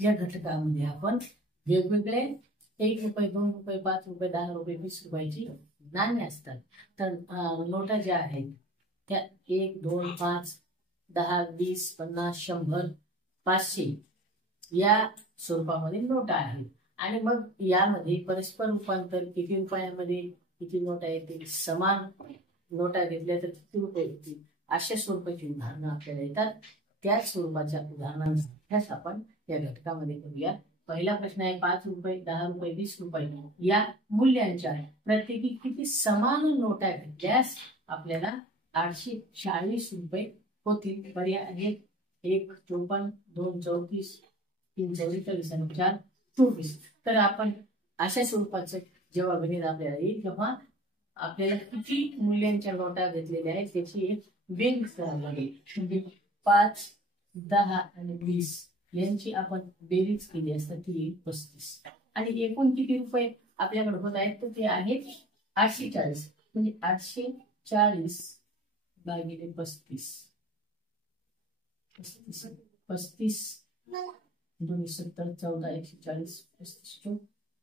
या घटकामध्ये आपण वेगवेगळे 1 रुपये 2 रुपये 5 रुपये 10 रुपये 20 रुपयाची नाणी असतात. तर नोटा ज्या आहेत त्या 1 2 5 10 20 50 100 500 या स्वरूपामध्ये नोटा आहेत. आणि मग यामध्ये परस्पर रूपांतर किती रुपयामध्ये किती नोटा येतील, समान नोटा घेतल्या तर किती रुपये येतील, अशा स्वरूपाची उदाहरणं आपल्याला येतात. त्याच स्वरूपाच्या उदाहरणांचा अभ्यास आपण या घटकामध्ये करूया. पहिला प्रश्न आहे 5 रुपये 10 रुपये 20 रुपये या मूल्यांच्या प्रत्येकी किती समान नोटा घेतल्यास आपल्याला 840 रुपये होतील. पर्याय आहेत 1 54 2 34 3 44 आणि 4 24. तर आपण अशा स्वरूपाचं जेव्हा गणित आपल्याला येईल तेव्हा आपल्याला किती मूल्यांच्या नोटा घेतलेल्या आहेत त्याची एक बेरीज करावी लागेल. म्हणजे 5 10 आणि 20 यांची आपण बेरीज केली असता ती येईल 35. आणि एकूण किती रुपये आपल्याकडे होत आहेत तर ते आहेत 840. म्हणजे 840 भागिले 35 35 2 70 14 140 35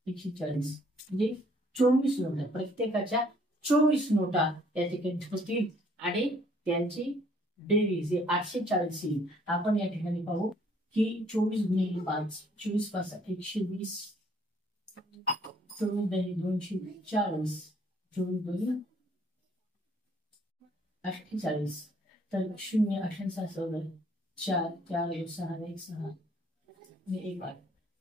140 म्हणजे 24 नोटा. प्रत्येकाच्या 24 नोटा या ठिकाणी होतील आणि त्यांची बेरीज 840 येईल. आपण या ठिकाणी पाहू की 24 गुणिले 5 24 5 120 24 10 240 24 2 48. तर 0 88 4 4 6 1 6 1 8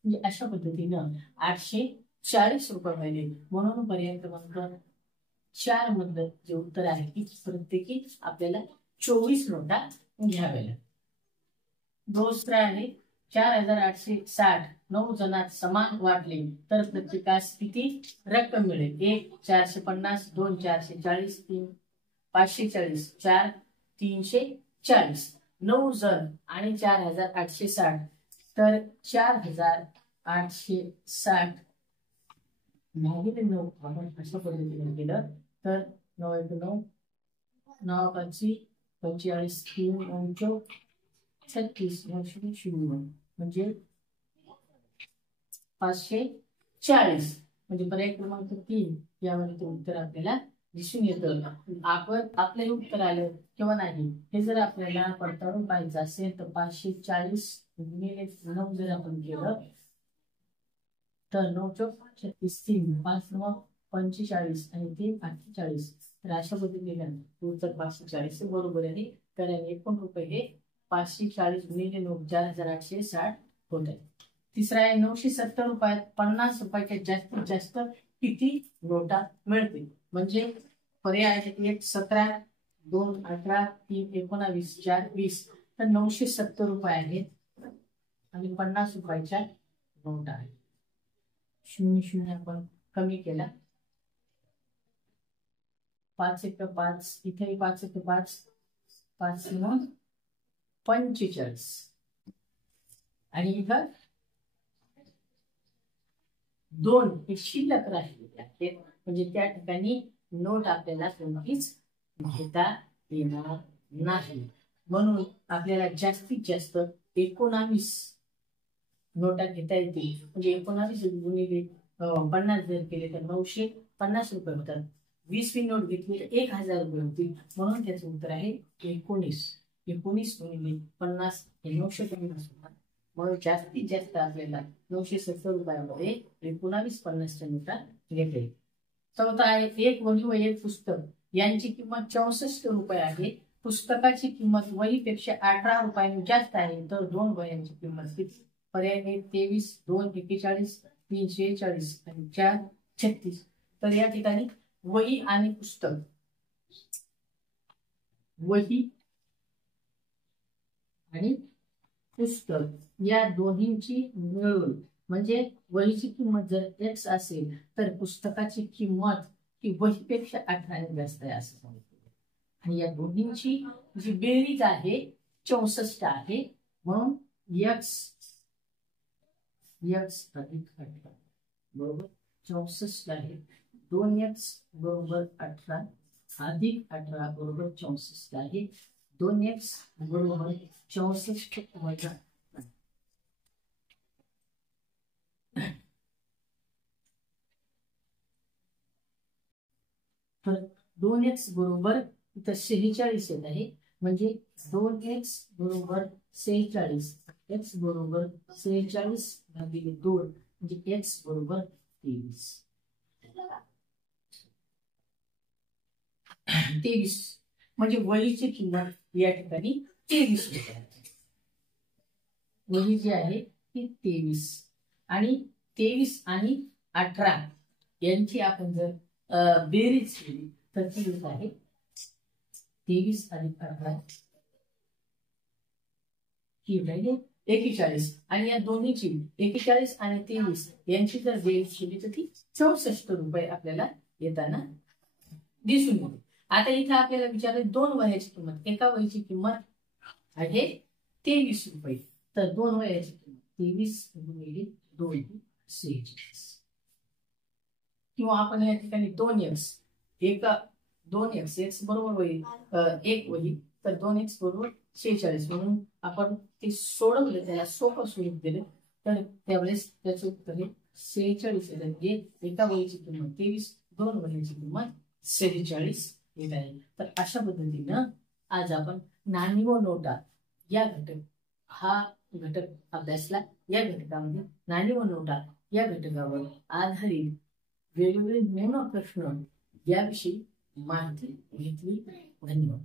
म्हणजे अशा पद्धतीनं 840 रुपये मिळाले. म्हणून पर्याय क्रमांक 4 मधलं जे उत्तर आहे की प्रत्येकी आपल्याला 24 नोटा घ्याव्या लागतात. दुसरा आहे 4860 9 जणात समान वाटले तर प्रत्येकास किती रक्कम मिळेल. 1 450 2 440 3 540 4 340. 9 जण आणि 4860 तर 4860 भागिले 9 आपण अशा पद्धतीने केलं तर 9 1 9 9 5 45 3 9 36 900 म्हणजे 540. म्हणजे पर्याय क्रमांक 3 यामध्ये उत्तर आपल्याला दिसून येतं. आपण आपलं उत्तर आलं किंवा नाही हे जर आपल्याला पडताळून पाहायचं असेल तर 540 गुणिले 9 जर आपण केलं तर 9 चौक 36 3 5 9 45 आणि 3 48. तर अशा पद्धतीने उत्तर 540 बरोबर आहे. तर एकूण रुपये हे 540 गुणिले 9 4860 होत आहे. तिसरा आहे 970 रुपयात 50 रुपयाच्या जास्तीत जास्त किती नोटा मिळतील. म्हणजे पर्याय आहेत 1 17 2 18 3 19 4 20. तर 970 रुपये आहेत आणि 50 रुपयाच्या नोटा आहेत. 0 0 आपण कमी केला. 5 1 5 इथे 5 1 5 5 9 45 आणि इथं 2 हे शिल्लक राहिलेले आहेत. म्हणजे त्या ठिकाणी नोट आपल्याला कोणतीच घेता येणार नाही. म्हणून आपल्याला जास्तीत जास्त 19 नोटा घेता येतील. म्हणजे 19 गुणिले 50 जर केले तर 950 रुपये होतात. 20वी नोट घेतली तर 1000 रुपये होतील. म्हणून त्याचं उत्तर आहे 19. 19 गुणिले 50 हे 950 होतात. म्हणून जास्तीत जास्त आपल्याला 970 रुपयामध्ये 1950च्या नोटा घेता येईल. चौथा आहे 1 वही व 1 पुस्तक यांची किंमत 64 रुपये आहे. पुस्तकाची किंमत वहीपेक्षा 18 रुपयांनी जास्त आहे तर 2 वह्यांची किंमत किती. पर्याय 23 2 41 3 46 आणि 4 36. तर या ठिकाणी वही आणि पुस्तक वही आणि पुस्तक या दोन्हींची मिळून म्हणजे वहीची किंमत जर x असेल तर पुस्तकाची किंमत ही वहीपेक्षा 18 ने जास्त आहे असं सांगितलं. आणि या दोन्हींची जी बेरीज आहे 64 आहे. म्हणून x अधिक 18 बरोबर 64 आहे. 2x बरोबर 18 अधिक 18 बरोबर 64 आहे. 2x बरोबर 64 वजा तर 2x बरोबर इथं 46 येत आहे, म्हणजे 2x बरोबर 46, x बरोबर 46 भागिले 2 म्हणजे x बरोबर 23. 23 म्हणजे वहीची किंमत या ठिकाणी 23 रुपये. वही जी आहे ती 23 आणि 23 आणि 18 यांची आपण जर बेरीज केली तर ती येत आहे 23 आणि 18 ही राहिली 41. आणि या दोन्हीची 41 आणि 23 यांची जर बेरीज केली तर ती 64 रुपये आपल्याला येताना दिसून येते. आता इथे आपल्याला विचारले दोन वह्याची किंमत. एका वहीची किंमत आहे 23 रुपये, तर दोन वह्याची किंमत 23 गुणिले 2 46. किंवा आपण या ठिकाणी 2x एका 2x x बरोबर होईल एक वही, तर 2x बरोबर 46 म्हणून आपण ते सोडवले, त्याला सोपं स्वरूप दिले, तर त्यावेळेस त्याचे उत्तर हे 46 येते. म्हणजे एका वहीची किंमत 23, दोन वहीची किंमत 46 येत आहे. तर अशा पद्धतीनं आज आपण नाणी व नोटा या घटक अभ्यासला. या घटकामध्ये नाणी व नोटा या घटकावर आधारित वेगवेगळे 9 प्रश्न याविषयी माहिती घेतली. धन्यवाद.